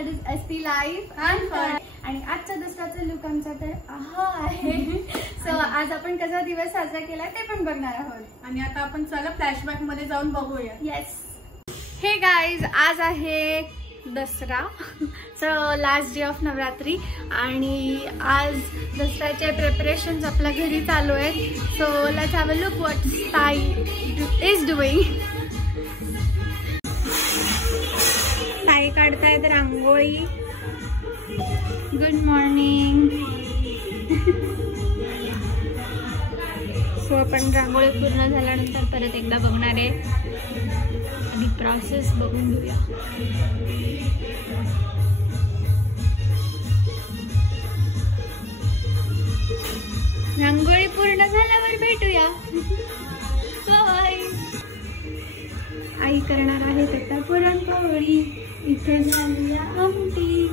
That is SP life and fun. आणि आजचा दसऱ्याचा लुक आमचा तर आहे. सो आज आपण कसा दिवस साजरा केला ते पण बघणार आहोत. आणि आता आपण चला फ्लॅशबॅक मध्ये जाऊन बघूया. येस. हे गाईज, आज आहे Dussehra, so last day of Navratri. आणि आज दसऱ्याचे प्रिपरेशन्स आपल्या घरी चालू आहेत. So let's have a look what ताई इज डुईंग. ताई काढतायत रांगोळी. Good morning. सो आपण रांगोळी पूर्ण झाल्यानंतर परत एकदा बघणार आहे. आधी प्रोसेस बघून घेऊया. रांगोळी पूर्ण झाल्यावर भेटूया. बाय. आई करणार आहे आता पुरणपोळी. इथे झाली आमटी.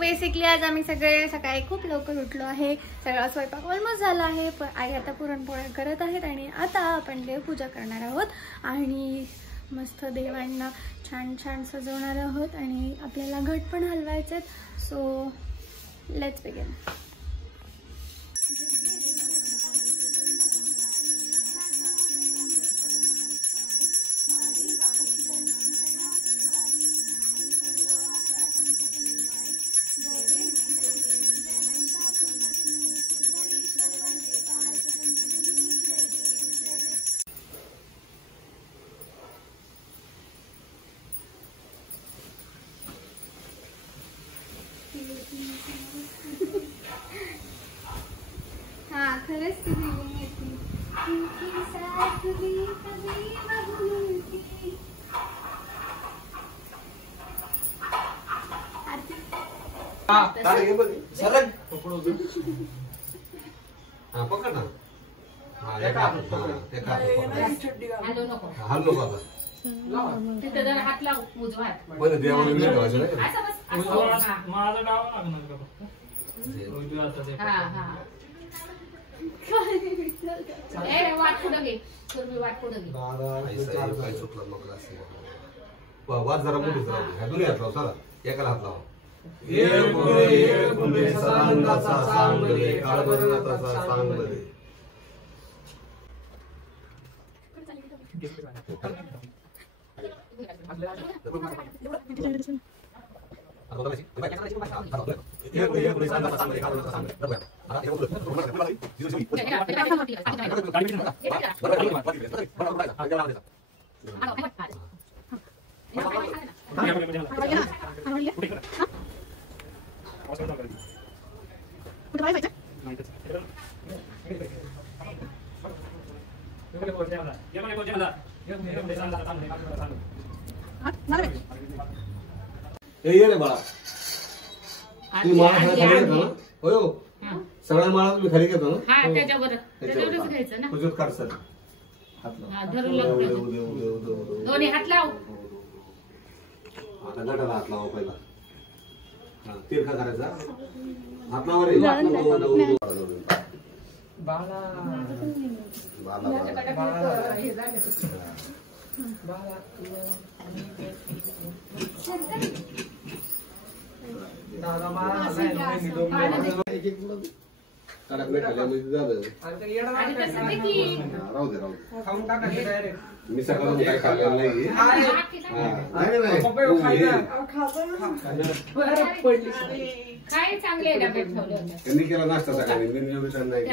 बेसिकली आज आम्ही सगळे सकाळी खूप लवकर उठलो आहे. सगळा स्वयंपाक ऑलमोस्ट झाला आहे. पण आई आता पुरणपोळ्या करत आहेत. आणि आता आपण देवपूजा करणार आहोत आणि मस्त देवांना छान छान सजवणार आहोत. आणि आपल्याला घट पण हलवायचे. So let's begin. हा खरंच ती फिलिंग येते. हात लाव उजवा. वाट पुढे घे. पूर्वी वाट पुढे घे. वाद जरा मोठी दोन्ही हात लाव. चला एकाला हात लावा. ये रे बाळा, तू माळा खाली घेतो ना? होय, सगळ्या माळा तुम्ही खाली घेतो ना? हा, त्याच्यावर घ्यायचं ना. उजवीत काढ सर. हात लाव. दोन्ही हात लाव. आता गटाला हात लावा पहिला. हा, तिरखा करायचा. हात लावा रे. बाळा मी सकाळून काय खाल्लेलं नाही. काय चांगले त्यांनी केला नाश्ता सकाळी. नाही.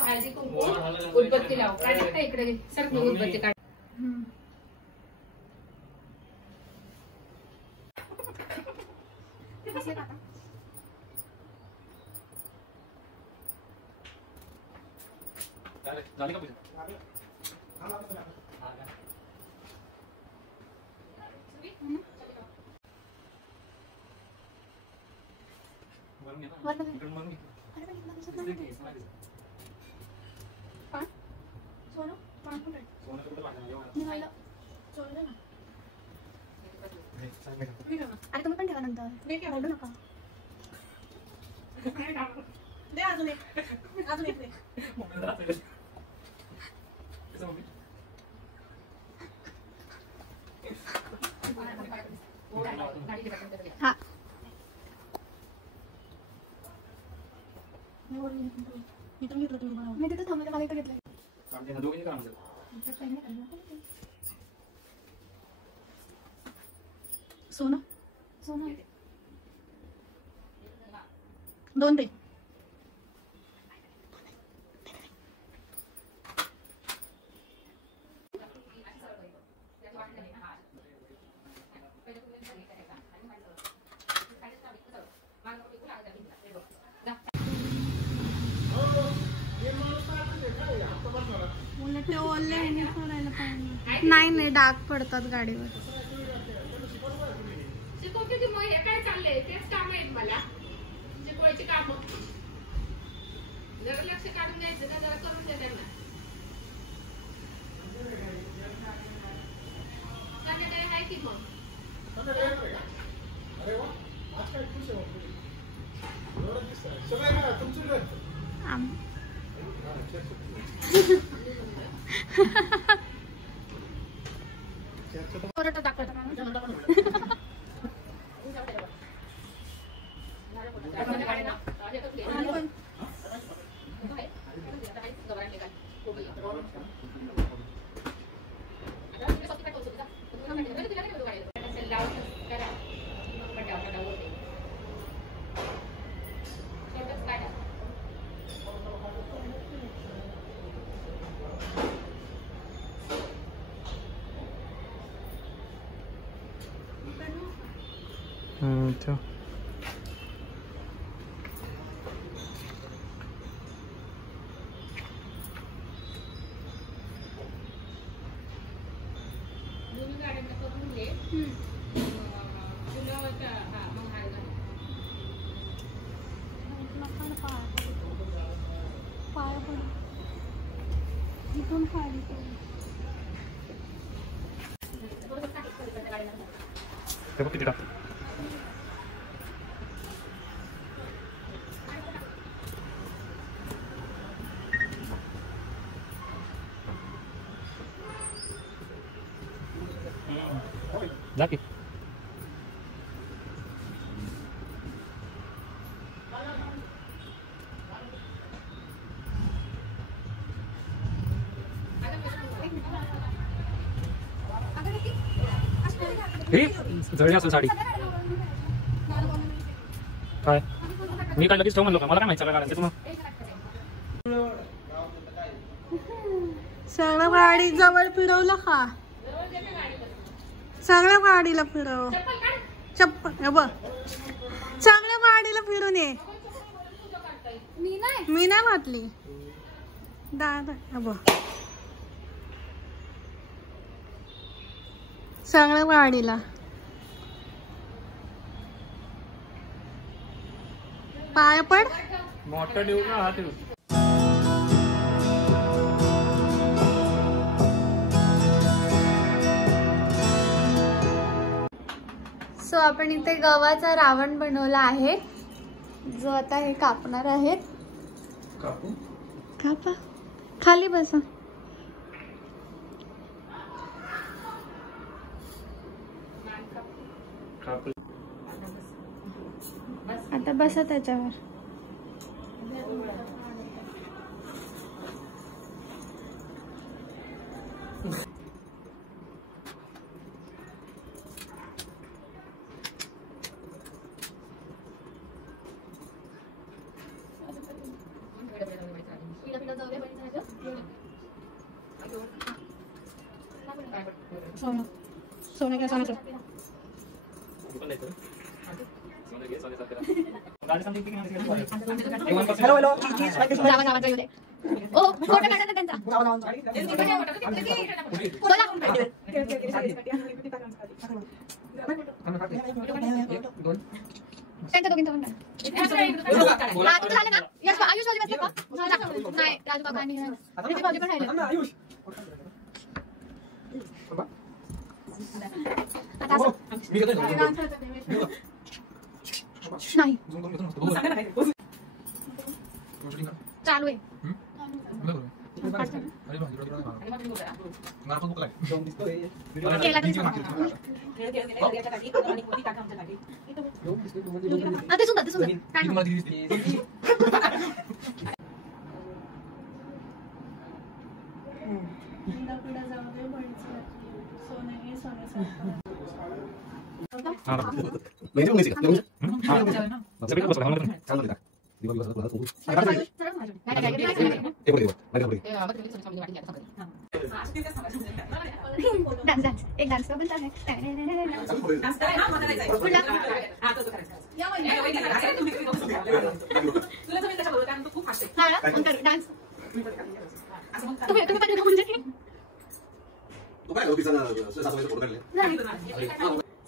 हळदी कुंकू उदबत्ती लाव. काय इकडे सर उदबत्ती काढ. अरे तुम्ही पण ठेवा नंतर. बोलू नका. हा मी तिथे थांबले मला इथं घेतलंय. सोना सोना 2 पे नाही डाग पडतात गाडीवर. शिकवते की मग हे काय चाललंय तेच काम आहेत मला शिकवायची काम. जरा लक्ष काढून द्यायचं का जरा करून द्या त्यांना. काय आहे की मग किती टाकतो जा की जळली असेल साडी. काय मी काय लगेच ठेव म्हणलो का मला काय माहिती सगळं काढायचं मग. सगळं गाडी जवळ फिरवलं का सगळ्या गाडीला फिरव. चप्पल बघ सगळ्या गाडीला फिरून ये. मी नाही घातली दादा बघ सगळ्या गाडीला. पाय पड मोठं देऊ ना हात देऊ. सो आपण इथे गव्हाचा रावण बनवला आहे जो आता हे कापणार आहेत. कापा खाली बसा. आता बसा त्याच्यावर. सोनं घ्या सोनं हॅलो ओ फोटो काढा ना त्यांचा. बोला त्यांच्या दोघींचा पण हा तुमचं झालं ना. यश आयुष वाली बसले का नाही राजू काका आणि ऋतिक भाऊजी पण राहिले. नाही चालू आहे. ते सुद्धा डान्स एक डान्स पण चालू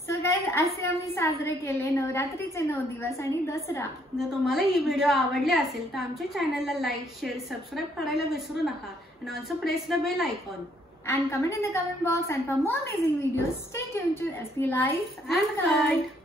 सो गाइस असे आम्ही साजरे केले नवरात्रीचे 9 दिवस आणि दसरा. जर तुम्हाला ही व्हिडिओ आवडली असेल तर आमच्या चॅनलला लाईक शेअर सबस्क्राईब करायला विसरू नका and also press the bell icon and comment in the comment box and for more amazing videos stay tuned to SP Life and Cut.